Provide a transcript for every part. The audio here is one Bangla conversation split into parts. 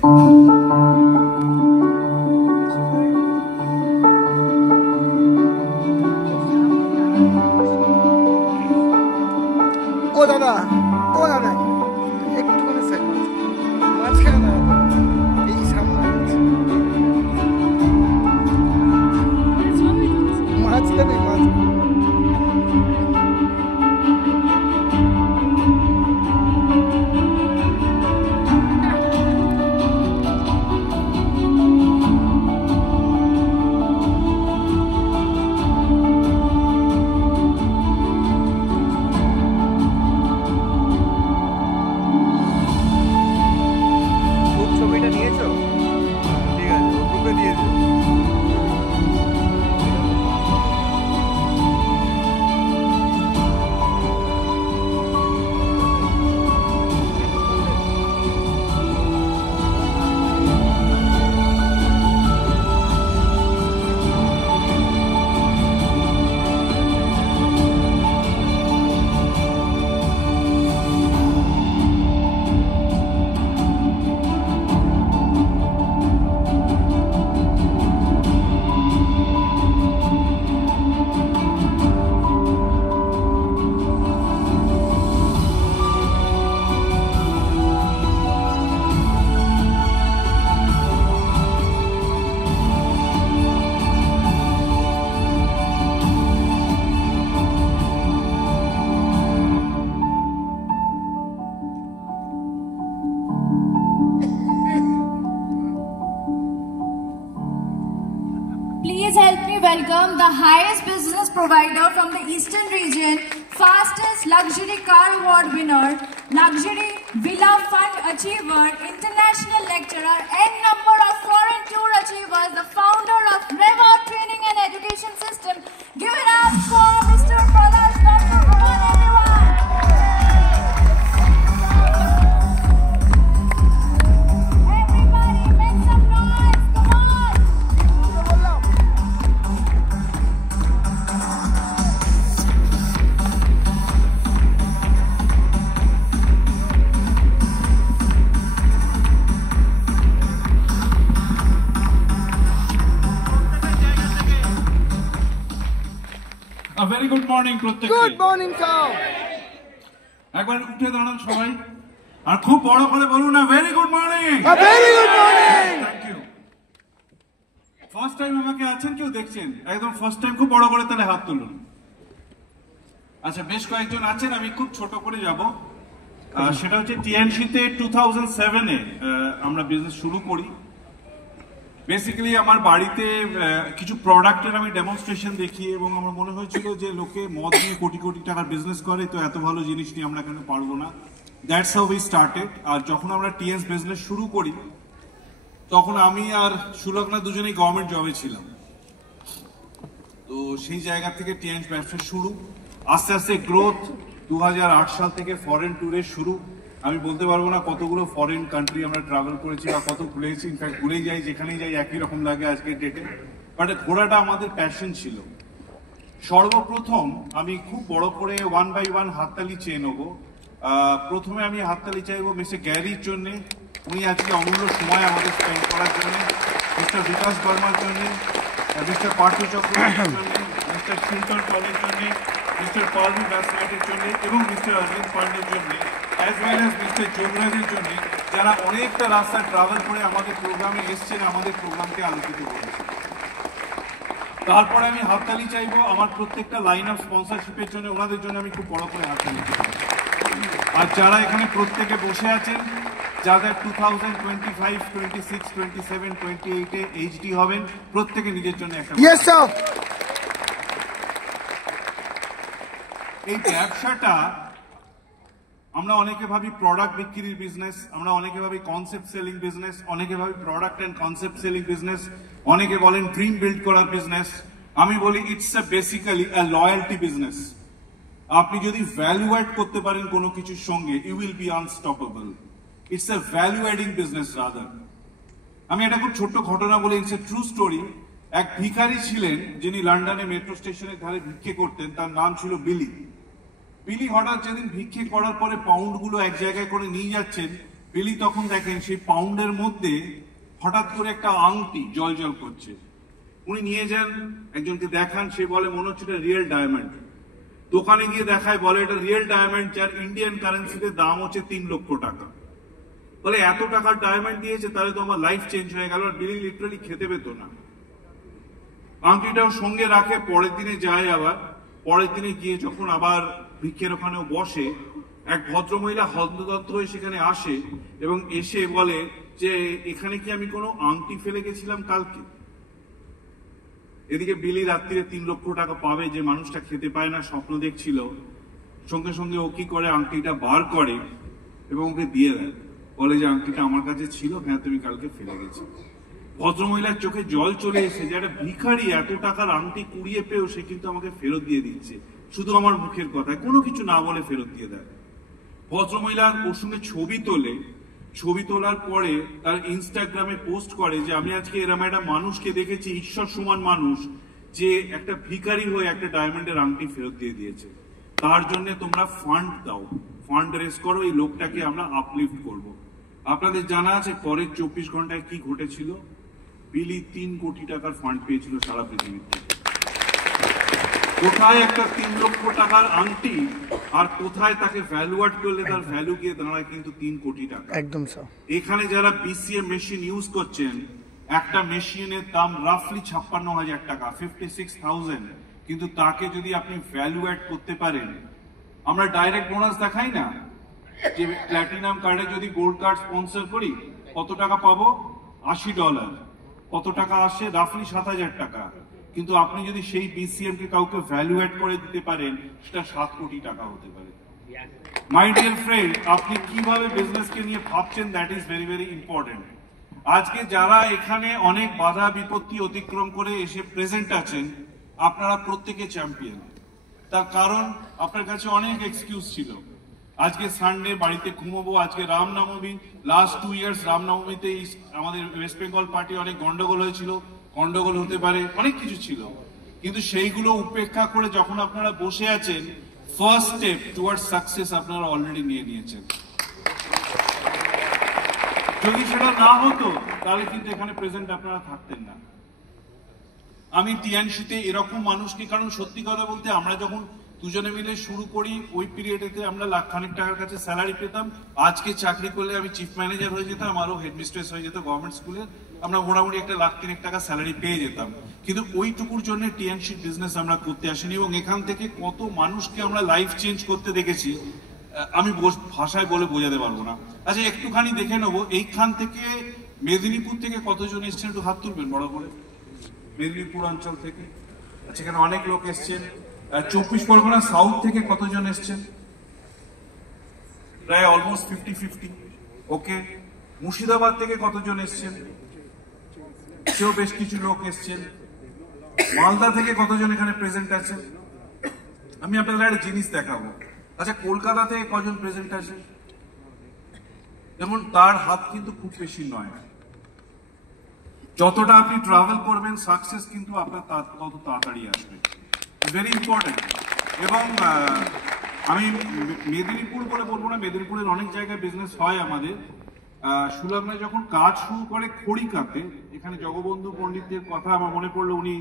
ও দাদা, ও দাদা, একটুখানি সাইড মাঝখানে না, এই সামনে মাঝখানে Please help me welcome the highest business provider from the Eastern region, fastest luxury car award winner, luxury villa fund achiever, international lecturer, n number of foreign tour achievers, the founder of Reva Training and Education System. Give it up for Mr. Pralash Dr. Bhavan, everyone. A very good morning প্রত্যেককে। Good morning sir. একবার উঠে দাঁড়ান সবাই আর খুব বড় করে বলুন না very good morning. A very good morning. Thank you. First time আমাকে আছেন কেউ দেখছেন? একদম ফার্স্ট টাইম খুব বড় করে তাহলে হাত তুলুন। আচ্ছা বেশ কয়েকজন আছেন, আমি খুব ছোট করে যাব। সেটা হচ্ছে টিএনসিতে 2007-এ আমরা বিজনেস শুরু করি। বেসিক্যালি আমার বাড়িতে কিছু প্রোডাক্টের আমি ডেমনস্ট্রেশন দেখি এবং আমার মনে হয়েছিল যে লোকে মদ নিয়ে কোটি কোটি টাকার বিজনেস করে, তো এত ভালো জিনিস নিয়ে আমরা কেন পারবো না। That's how we started. আর যখন আমরা টিএনস বিজনেস শুরু করি তখন আমি আর সুলগ্না দুজনেই গভর্নমেন্ট জবে ছিলাম। তো সেই জায়গা থেকে টিএনস ব্যবসা শুরু, আস্তে আস্তে গ্রোথ। 2008 সাল থেকে ফরেন ট্যুরের শুরু। আমি বলতে পারবো না কতগুলো ফরেন কান্ট্রি আমরা ট্রাভেল করেছি বা কত ঘুরেছি, ইনফ্যাক্ট ঘুরেই যাই, যেখানেই যাই একই রকম লাগে আজকের ডেটে। বাট ঘোরাটা আমাদের প্যাশন ছিল। সর্বপ্রথম আমি খুব বড় করে 1 by 1 হাততালি চেয়ে নেবো। প্রথমে আমি হাততালি চাইবো মিস্টার গ্যারির জন্য, উনি আজকে অমূল্য সময় আমাদের স্পেন্ড করার জন্য, মিস্টার বিকাশ বর্মার জন্য, মিস্টার পার্থ চক্রবর্তীর জন্য, মিস্টার শিলচর পলের জন্য, মিস্টার পার্ভি ব্যাসনাইটের জন্য এবং মিস্টার অরবিন্দ পান্ডের জন্য, অ্যাজ ওয়েল অ্যাজ মিস্টার যোগরাজের জন্য, যারা অনেকটা রাস্তা ট্রাভেল করে আমাদের প্রোগ্রামে এসছেন, আমাদের প্রোগ্রামকে আলোকিত করেছেন। তারপরে আমি হাততালি চাইবো আমার প্রত্যেকটা লাইন অফ স্পন্সরশিপের জন্য, ওনাদের জন্য আমি খুব বড় করে হাততালি চাইবো। আর যারা এখানে প্রত্যেকে বসে আছেন, যাদের 2025, 26, 27, 28-এ এইচডি হবেন, প্রত্যেকে নিজের জন্য একটা। Yes sir. এই ব্যবসাটা আমরা অনেকে ভাবি প্রোডাক্ট বিক্রির বিজনেস, আমরা অনেকে ভাবি কনসেপ্ট সেলিং বিজনেস, অনেকে ভাবি product and concept selling business, অনেকে বলেন ড্রিম বিল্ড করার বিজনেস। আমি বলি it's a basically a loyalty business. আপনি যদি ভ্যালু অ্যাড করতে পারেন কোনো কিছুর সঙ্গে, you will be unstoppable. It's a value adding business rather. আমি একটা খুব ছোট্ট ঘটনা বলি, ইটস এ ট্রু স্টোরি। এক ভিখারি ছিলেন যিনি লন্ডনে মেট্রো স্টেশনের ধারে ভিক্ষে করতেন, তার নাম ছিল বিলি। বিলি হঠাৎ যেদিন ভিক্ষে করার পরে পাউন্ড গুলো এক জায়গায় করে নিয়ে যাচ্ছেন, বিলি তখন দেখেন সেই পাউন্ডের মধ্যে হঠাৎ করে একটা আংটি জল জল করছে। উনি নিয়ে যান, একজনকে দেখান, সে বলে মনে হচ্ছে এটা রিয়েল ডায়মন্ড। দোকানে গিয়ে দেখায়, বলে এটা রিয়েল ডায়মন্ড, যার ইন্ডিয়ান কারেন্সিতে দাম হচ্ছে 3 লক্ষ টাকা। বলে এত টাকার ডায়মন্ড দিয়েছে, তাহলে তো আমার লাইফ চেঞ্জ হয়ে গেল। আর বিলি লিটারালি খেতে পেত না। আংটিটাও সঙ্গে রাখে, পরের দিনে যায়। আবার পরের দিনে গিয়ে যখন আবার ভিক্ষের ওখানেও বসে, এক ভদ্রমহিলা হন্তদন্ত হয়ে সেখানে আসে এবং এসে বলে যে এখানে কি আমি কোনো আংটি ফেলে গেছিলাম কালকে? এদিকে বিলি রাত্রিরে 3 লক্ষ টাকা পাবে, যে মানুষটা খেতে পায় না, স্বপ্ন দেখছিল। সঙ্গে সঙ্গে ও কি করে, আংটিটা বার করে এবং ওকে দিয়ে দেয়। বলে যে আংটিটা আমার কাছে ছিল, হ্যাঁ তুমি কালকে ফেলে গেছো। ভদ্রমহিলার চোখে জল চলে এসে, যে একটা ভিখারি এত টাকার আংটি কুড়িয়ে পেয়েও সে কিন্তু আমাকে ফেরত দিয়ে দিচ্ছে, শুধু আমার মুখের কথায়, কোনো কিছু না বলে ফেরত দিয়ে দেয়। ভদ্রমহিলার ওর সঙ্গে ছবি তোলে। ছবি তোলার পরে তার ইনস্টাগ্রামে পোস্ট করে যে আমি আজকে এরকম একটা মানুষকে দেখেছি, ঈশ্বর সমান মানুষ, যে একটা ভিখারি হয়ে একটা ডায়মন্ডের আংটি ফেরত দিয়ে দিয়েছে। তার জন্য তোমরা ফান্ড দাও, ফান্ড রেজ করো, এই লোকটাকে আমরা আপলিফট করব। আপনাদের জানা আছে পরের 24 ঘন্টায় কি ঘটেছিল? বিলি 3 কোটি টাকার ফান্ড পেয়েছিল সারা পৃথিবীতে। কোথায় একটা 3 লক্ষ টাকার আংটি, আর কোথায় তাকে ভ্যালু অ্যাড করলে তার ভ্যালু গিয়ে দাঁড়ায় কিন্তু 3 কোটি টাকা। একদম স্যার। এখানে যারা BCA মেশিন ইউজ করছেন, একটা মেশিনের দাম রাফলি 56,000 টাকা, 56,000, কিন্তু তাকে যদি আপনি ভ্যালু অ্যাড করতে পারেন, আমরা ডাইরেক্ট বোনাস দেখাই না যে প্ল্যাটিনাম কার্ডে যদি গোল্ড কার্ড স্পন্সর করি কত টাকা পাবো? $80। কত টাকা আসে? রাফলি 7,000 টাকা। কিন্তু আপনি যদি সেই BCM কে কাউকে ভ্যালু অ্যাড করে দিতে পারেন, সেটা 7 কোটি টাকা হতে পারে। মাই ডিয়ার ফ্রেন্ড, আপনি কিভাবে বিজনেসকে নিয়ে ভাবছেন, that is very very important. আজকে যারা এখানে অনেক বাধা বিপত্তি অতিক্রম করে এসে প্রেজেন্ট আছেন, আপনারা প্রত্যেকে চ্যাম্পিয়ন। তার কারণ আপনার কাছে অনেক এক্সকিউজ ছিল। আজকে সানডে, বাড়িতে ঘুমাবো, আজকে রামনবমী, লাস্ট 2 ইয়ার্স রামনবমীতে আমাদের ওয়েস্ট বেঙ্গল পার্টি অনেক গন্ডগোল হয়েছিল, গন্ডগোল হতে পারে, অনেক কিছু ছিল। কিন্তু সেইগুলো উপেক্ষা করে যখন আপনারা বসে আছেন, ফার্স্ট স্টেপ টুয়ার্ডস সাকসেস আপনারা অলরেডি নিয়ে নিয়েছেন। যদি সেটা না হতো তাহলে কিন্তু এখানে প্রেজেন্ট আপনারা থাকতেন না। আমি টিএনসিতে এরকম মানুষকে, কারণ সত্যি কথা বলতে আমরা যখন দুজনে মিলে শুরু করি, ওই পিরিয়ডেতে আমরা লাখখানেক টাকার কাছে স্যালারি পেতাম। আজকে চাকরি করলে আমি চিফ ম্যানেজার হয়ে যেতাম, আরও হেডমিস্ট্রেস হয়ে যেত গভর্নমেন্ট স্কুলে, আমরা মোটামুটি একটা 1,03,000 টাকা স্যালারি পেয়ে যেতাম। কিন্তু ওইটুকুর জন্য টিএনসি বিজনেস আমরা করতে আসিনি, এবং এখান থেকে কত মানুষকে আমরা লাইফ চেঞ্জ করতে দেখেছি, আমি ভাষায় বলে বোঝাতে পারবো না। আচ্ছা, একটুখানি দেখে নেবো, এইখান থেকে মেদিনীপুর থেকে কতজন এসছেন, একটু হাত তুলবেন বড় করে। মেদিনীপুর অঞ্চল থেকে, আচ্ছা, এখানে অনেক লোক এসছেন। 24 পরগনা সাউথ থেকে কতজন এসছেন? প্রায় অলমোস্ট 50-50। ওকে। মুর্শিদাবাদ থেকে কতজন এসছেন? সেও বেশ কিছু লোক এসছেন। মালদা থেকে কতজন এখানে প্রেজেন্ট আছেন? আমি আপনাদের একটা জিনিস দেখাবো। আচ্ছা, কলকাতা থেকে কজন প্রেজেন্ট আছে? যেমন তার হাত কিন্তু খুব বেশি নয়। যতটা আপনি ট্রাভেল করবেন, সাকসেস কিন্তু আপনার তত তাড়াতাড়ি আসবে। Very important. এবং আমি মেদিনীপুর বলে বলবো না, মেদিনীপুরের অনেক জায়গায় বিজনেস হয় আমাদের। সুলগ্নে যখন কাজ শুরু করে খড়িকাতে, এখানে জগবন্ধু পণ্ডিতের কথা আমার মনে পড়লো, উনি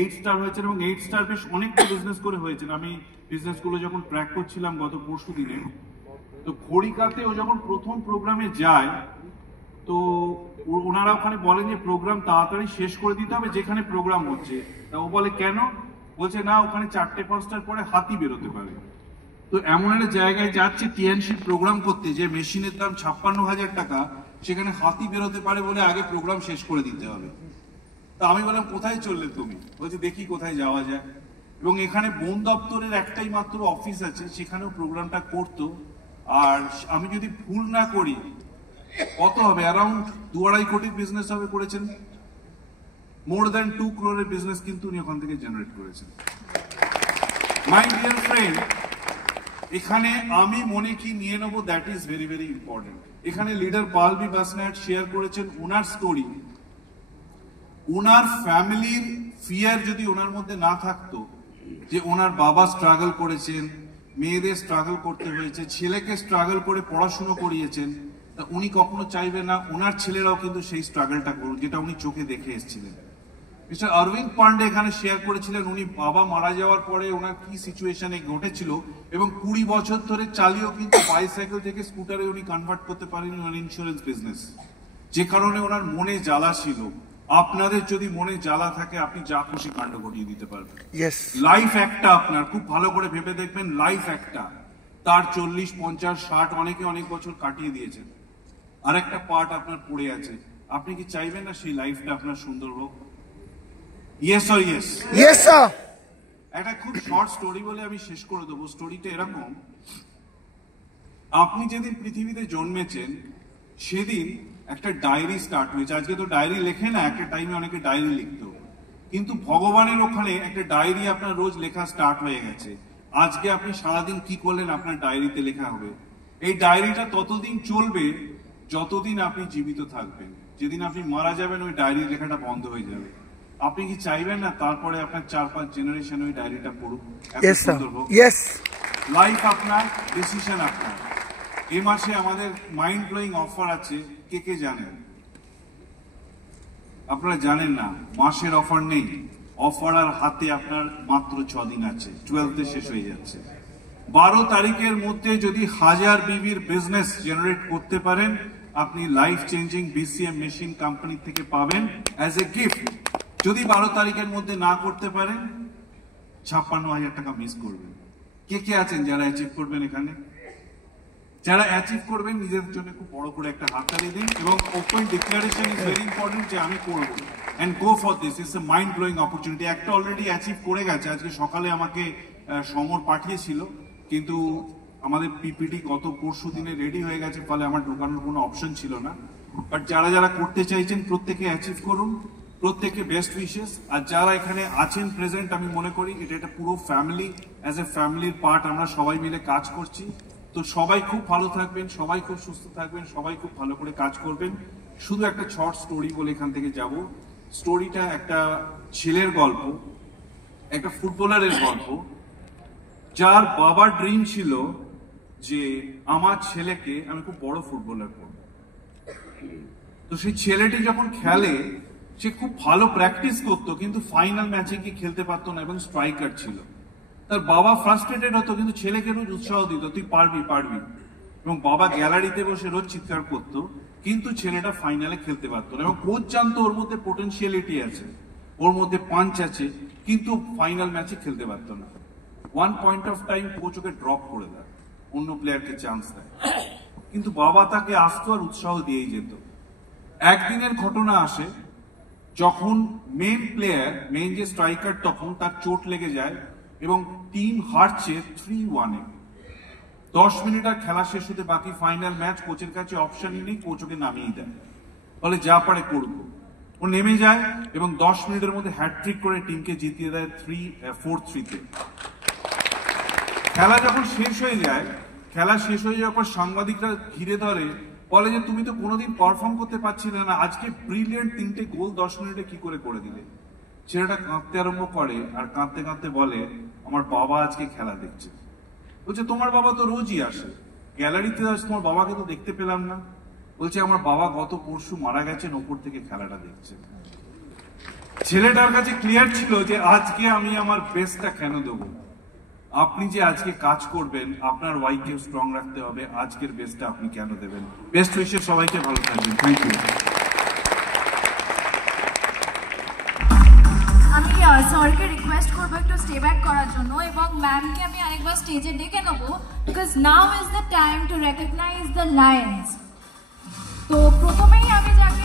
8 স্টার হয়েছেন, এবং 8 স্টার বেশ অনেকটা বিজনেস করে হয়েছেন। আমি বিজনেসগুলো যখন ট্র্যাক করছিলাম গত পরশু দিনে, তো খড়িকাতে ও যখন প্রথম প্রোগ্রামে যায়, তো ওনারা ওখানে বলেন যে প্রোগ্রাম তাড়াতাড়ি শেষ করে দিতে হবে যেখানে প্রোগ্রাম হচ্ছে। তা ও বলে কেন? বলছে না, ওখানে 4টে-5টার পরে হাতি বেরোতে পারে। তো এমন একটা জায়গায় যাচ্ছে টিএনসি প্রোগ্রাম করতে, যে মেশিনের দাম 56,000 টাকা, সেখানে হাতি বেরোতে পারে বলে আগে প্রোগ্রাম শেষ করে দিতে হবে। তা আমি বললাম কোথায় চললে তুমি? বলছে দেখি কোথায় যাওয়া যায়। এবং এখানে বন দপ্তরের একটাই মাত্র অফিস আছে, সেখানেও প্রোগ্রামটা করতো। আর আমি যদি ভুল না করি, কত হবে, অ্যারাউন্ড 2-2.5 কোটির বিজনেস হবে করেছেন। মোর দ্যান 2 crore বিজনেস কিন্তু উনি ওখান থেকে জেনারেট করেছেন। মাই ডিয়ার ফ্রেন্ড, এখানে আমি মনে কি নিয়ে নেবো, that is very very important. এখানে লিডার পালবি বাসনাট শেয়ার করেছেন ওনার স্টোরি। ওনার ফ্যামিলির ফিয়ার যদি ওনার মধ্যে না থাকতো, যে ওনার বাবা স্ট্রাগল করেছেন, মেয়েদের স্ট্রাগল করতে হয়েছে, ছেলেকে স্ট্রাগল করে পড়াশুনো করিয়েছেন, তা উনি কখনো চাইবেন না ওনার ছেলেরাও কিন্তু সেই স্ট্রাগলটা করুন যেটা উনি চোখে দেখে এসেছিলেন। মিস্টার অরবিন্দ পান্ডে এখানে শেয়ার করেছিলেন উনি বাবা মারা যাওয়ার পরে ওনার কি সিচুয়েশনে ঘটেছিল এবং 20 বছর ধরে চালিয়েও কিন্তু বাইসাইকেল থেকে স্কুটারে উনি কনভার্ট করতে পারেন ওনার ইন্স্যুরেন্স বিজনেস, যে কারণে ওনার মনে জ্বালা ছিল। আপনাদের যদি মনে জ্বালা থাকে আপনি যা খুশি কাণ্ড ঘটিয়ে দিতে পারবেন। লাইফ একটা আপনার খুব ভালো করে ভেবে দেখবেন, লাইফ একটা, তার 40, 50, 60 অনেকে অনেক বছর কাটিয়ে দিয়েছেন, আর একটা পার্ট আপনার পড়ে আছে। আপনি কি চাইবেন না সেই লাইফটা আপনার সুন্দর হোক? Yes or yes? Yes sir. একটা খুব শর্ট স্টোরি বলে আমি শেষ করে দেবো। স্টোরিটা এরকম, আপনি যেদিন পৃথিবীতে জন্মেছেন সেদিন একটা ডায়েরি স্টার্ট হয়েছে। আজকে তো ডায়েরি লেখে না, একটা টাইমে অনেকে ডায়েরি লিখতো, কিন্তু ভগবানের ওখানে একটা ডায়েরি আপনার রোজ লেখা স্টার্ট হয়ে গেছে। আজকে আপনি সারাদিন কি করলেন আপনার ডায়েরিতে লেখা হবে। এই ডায়েরিটা ততদিন চলবে যতদিন আপনি জীবিত থাকবেন। যেদিন আপনি মারা যাবেন ওই ডায়েরি লেখাটা বন্ধ হয়ে যাবে। আপনি কি চাইবেন না তারপরে আপনার 4-5 জেনারেশন ওই ডায়েরিটা পড়ুক? লাইফ আপনার, ডিসিশন আপনার। এই মাসে আমাদের মাইন্ড ব্লোয়িং অফার আছে, কে কে জানেন? আপনারা জানেন না, মাসের অফার নেই, অফার আর হাতে আপনার মাত্র 6 দিন আছে, 12th শেষ হয়ে যাচ্ছে। 12 তারিখের মধ্যে যদি 1000 বিবির বিজনেস জেনারেট করতে পারেন আপনি life changing BCM machine company থেকে পাবেন অ্যাজ এ গিফট। যদি 12 তারিখের মধ্যে না করতে পারেন 56,000 টাকা মিস করবেন। কে কে আছেন যারা অ্যাচিভ করবেন? এখানে যারা অ্যাচিভ করবেন নিজেদের জন্য খুব বড় করে একটা হাততালি দিন এবং open declaration is very important যে আমি করব, and go for this. It's a mind blowing opportunity. একটা অলরেডি অ্যাচিভ করে গেছে, আজকে সকালে আমাকে সমর পাঠিয়েছিল, কিন্তু আমাদের পিপিটি গত পরশু দিনে রেডি হয়ে গেছে, ফলে আমার ঢোকানোর কোনো অপশন ছিল না। বাট যারা যারা করতে চাইছেন প্রত্যেকে অ্যাচিভ করুন, প্রত্যেকে বেস্ট উইশেস। আর যারা এখানে আছেন প্রেজেন্ট, আমি মনে করি এটা একটা পুরো ফ্যামিলি, অ্যাজ এ ফ্যামিলির পার্ট আমরা সবাই মিলে কাজ করছি। তো সবাই খুব ভালো থাকবেন, সবাই খুব সুস্থ থাকবেন, সবাই খুব ভালো করে কাজ করবেন। শুধু একটা শর্ট স্টোরি বলে এখান থেকে যাব। স্টোরিটা একটা ছেলের গল্প, একটা ফুটবলারের গল্প, যার বাবার ড্রিম ছিল যে আমার ছেলেকে আমি খুব বড় ফুটবলার করব। তো সেই ছেলেটি যখন খেলে সে খুব ভালো প্র্যাকটিস করতো, কিন্তু ফাইনাল ম্যাচে গিয়ে খেলতে পারতো না এবং স্ট্রাইকার ছিল। তার বাবা ফ্রাস্ট্রেটেড হতো, কিন্তু ছেলেকে রোজ উৎসাহ দিত, তুই পারবি পারবি। এবং বাবা গ্যালারিতে বসে রোজ চিৎকার করতো, কিন্তু ছেলেটা ফাইনালে খেলতে পারতো না। এবং কোচ জানতো ওর মধ্যে পোটেনশিয়ালিটি আছে, ওর মধ্যে পাঞ্চ আছে, কিন্তু ফাইনাল ম্যাচে খেলতে পারতো না। One point of time coach okay drop করে দেয়, অন্য প্লেয়ারকে চান্স দেয়, কিন্তু বাবা তাকে আসতো আর উৎসাহ দিয়েই যেত। একদিনের ঘটনা আসে যখন মেন প্লেয়ার, মেন যে স্ট্রাইকার, তখন তার চোট লেগে যায় এবং টিম হারছে 3-1-এ। 10 মিনিট আর খেলা শেষ হতে বাকি, ফাইনাল ম্যাচ। কোচের কাছে অপশনই নেই, কোচ ওকে নামিয়ে দেয়, বলে যা পারে করবো। ও নেমে যায় এবং 10 মিনিটের মধ্যে হ্যাটট্রিক করে টিমকে জিতিয়ে দেয় 4-3-তে। খেলা যখন শেষ হয়ে যায়, খেলা শেষ হয়ে যাওয়ার পর সাংবাদিকরা ঘিরে ধরে, বলে যে তুমি তো কোনোদিন পারফর্ম করতে পারছিলে না, আজকে ব্রিলিয়েন্ট 3টে গোল 10 মিনিটে কি করে করে দিলে? ছেলেটা কাঁদতে আরম্ভ করে আর কাঁদতে কাঁদতে বলে, আমার বাবা আজকে খেলা দেখছে। বলছে তোমার বাবা তো রোজই আসে, গ্যালারিতে আজ তোমার বাবাকে তো দেখতে পেলাম না। বলছে আমার বাবা গত পরশু মারা গেছেন, ওপর থেকে খেলাটা দেখছে। ছেলেটার কাছে ক্লিয়ার ছিল যে আজকে আমি আমার বেস্টটা কেন দেবো। আপনি যে আজকে কাজ করবেন, আপনার ওয়াইফকে স্ট্রং রাখতে হবে, আজকের বেস্টটা আপনি কেন দেবেন? বেস্ট উইশেস, সবাইকে ভালো থাকবেন। Thank you. আমি স্যারকে রিকোয়েস্ট করবো একটু স্টে ব্যাক করার জন্য, এবং ম্যামকে আমি আরেকবার স্টেজে ডেকে নেবো, because now is the time to recognise the lions. তো প্রথমেই আমি যাকে